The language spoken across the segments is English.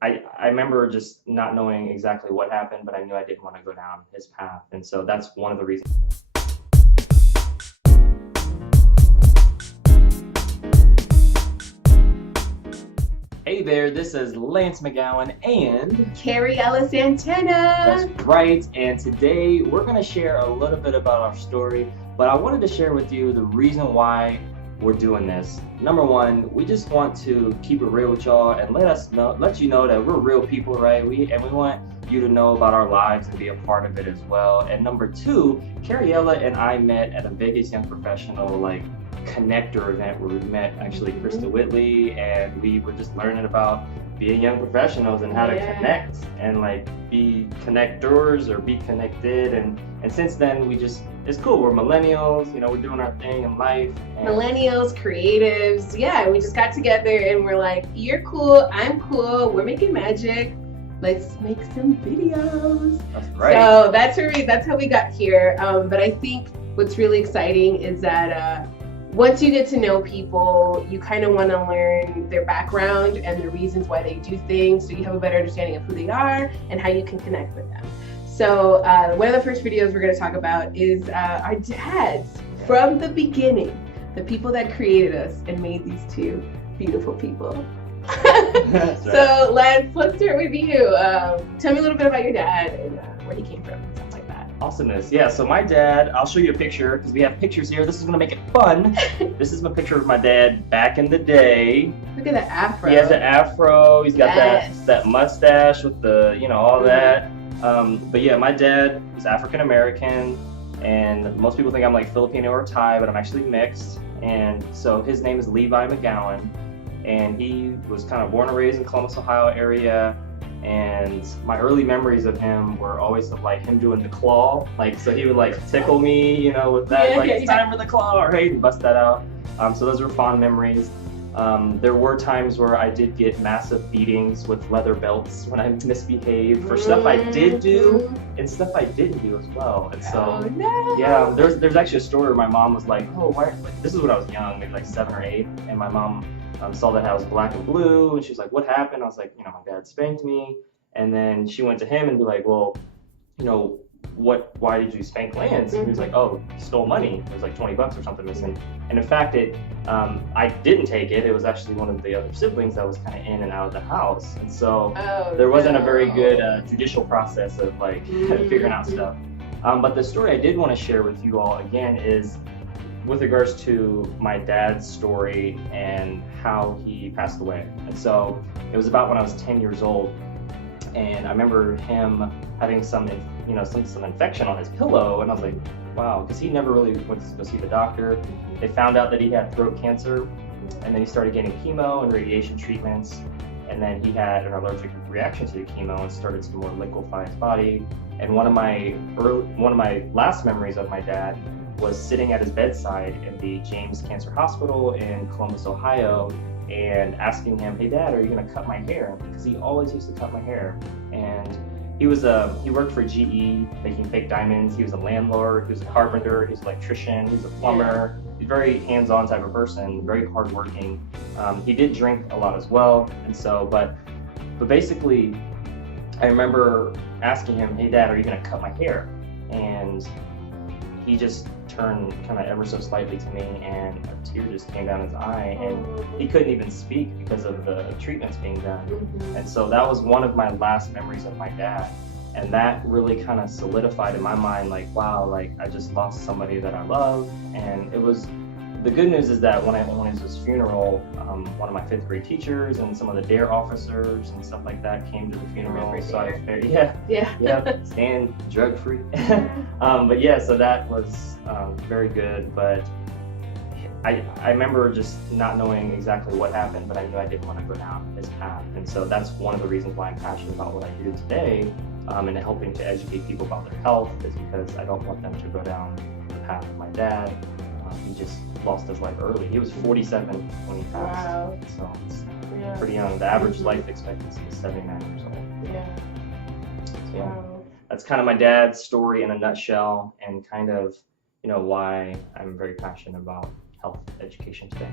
I remember just not knowing exactly what happened, but I knew I didn't want to go down his path. And so that's one of the reasons. Hey there, this is Lance McGowan and Cariela Santana. That's right. And today we're going to share a little bit about our story, but I wanted to share with you the reason why we're doing this. Number one, we just want to keep it real with y'all and let you know that we're real people, right? We want you to know about our lives and be a part of it as well. And number two, Cariela and I met at a Vegas Young Professional connector event where we met actually Krista Whitley, and we were just learning about being young professionals and how to connect and be connectors or be connected. And since then it's cool. We're millennials, we're doing our thing in life. Millennials, creatives, we just got together and we're like, you're cool, I'm cool, we're making magic. Let's make some videos. That's right. So that's how we got here. But I think what's really exciting is that once you get to know people, you kind of want to learn their background and the reasons why they do things, so you have a better understanding of who they are and how you can connect with them. So one of the first videos we're going to talk about is our dads from the beginning, the people that created us and made these two beautiful people. Right. So let's start with you. Tell me a little bit about your dad and where he came from, stuff like that. Awesomeness. Yeah, so my dad, I'll show you a picture because we have pictures here. This is going to make it fun. This is my picture of my dad back in the day. Look at that afro. He has an afro. He's got that mustache with the, all that. But yeah, my dad is African American, and most people think I'm Filipino or Thai, but I'm actually mixed. And so his name is Levi McGowan, and he was kind of born and raised in Columbus, Ohio area. And my early memories of him were always of him doing the claw, so he would tickle me, with that, it's time for the claw, right, and bust that out. So those were fond memories. There were times where I did get massive beatings with leather belts when I misbehaved for stuff I did do and stuff I didn't do as well. And so, yeah, there's actually a story where my mom was like, oh, why? This is when I was young, maybe 7 or 8, and my mom saw that I was black and blue, and she was like, what happened? I was like, my dad spanked me. And then she went to him and be like, well, why did you spank Lance? And he was like, oh, he stole money. It was $20 or something missing. And in fact, I didn't take it. It was actually one of the other siblings that was kind of in and out of the house. And so there wasn't a very good judicial process of figuring out stuff. But the story I did want to share with you all again is with regards to my dad's story and how he passed away. And so it was about when I was 10 years old, and I remember him having some infection on his pillow, and I was like, wow, because he never really went to go see the doctor. They found out that he had throat cancer, and then he started getting chemo and radiation treatments, and then he had an allergic reaction to the chemo and started to more liquefy his body. And one of my last memories of my dad was sitting at his bedside in the James Cancer Hospital in Columbus, Ohio, and asking him, hey Dad, are you gonna cut my hair? Because he always used to cut my hair. And he worked for GE making fake diamonds. He was a landlord, he was a carpenter, he was an electrician, he was a plumber. He's a very hands-on type of person, very hardworking. He did drink a lot as well. And so, but basically, I remember asking him, hey Dad, are you gonna cut my hair? And he just turned kind of ever so slightly to me, and a tear just came down his eye, and he couldn't even speak because of the treatments being done. And so that was one of my last memories of my dad, and that really kind of solidified in my mind, wow, I just lost somebody that I love. And it was, the good news is that when I went to his funeral, one of my 5th grade teachers and some of the DARE officers and stuff like that came to the funeral. So I was very, staying drug free. But yeah, so that was very good. But I remember just not knowing exactly what happened, but I knew I didn't want to go down his path. And so that's one of the reasons why I'm passionate about what I do today, and helping to educate people about their health, is because I don't want them to go down the path of my dad. He just lost his life early. He was 47 when he passed. Wow. So it's pretty young. The average life expectancy is 79 years old. Yeah. So that's kind of my dad's story in a nutshell, and kind of, why I'm very passionate about health education today.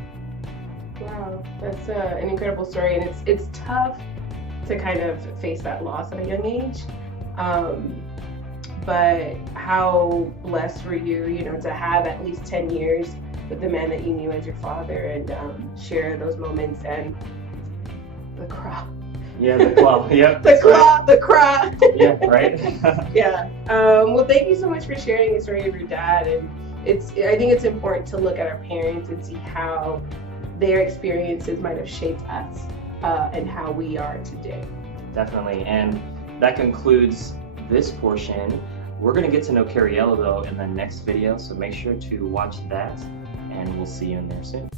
Wow, that's an incredible story, and it's tough to kind of face that loss at a young age. But how blessed were you, you know, to have at least 10 years with the man that you knew as your father and share those moments and the cry. Yeah, the claw. Yep. The claw, right. The cry. Yeah, right. Yeah. Well, thank you so much for sharing the story of your dad. And I think it's important to look at our parents and see how their experiences might have shaped us and how we are today. Definitely. And that concludes this portion. We're going to get to know Cariela though in the next video, so make sure to watch that, and we'll see you in there soon.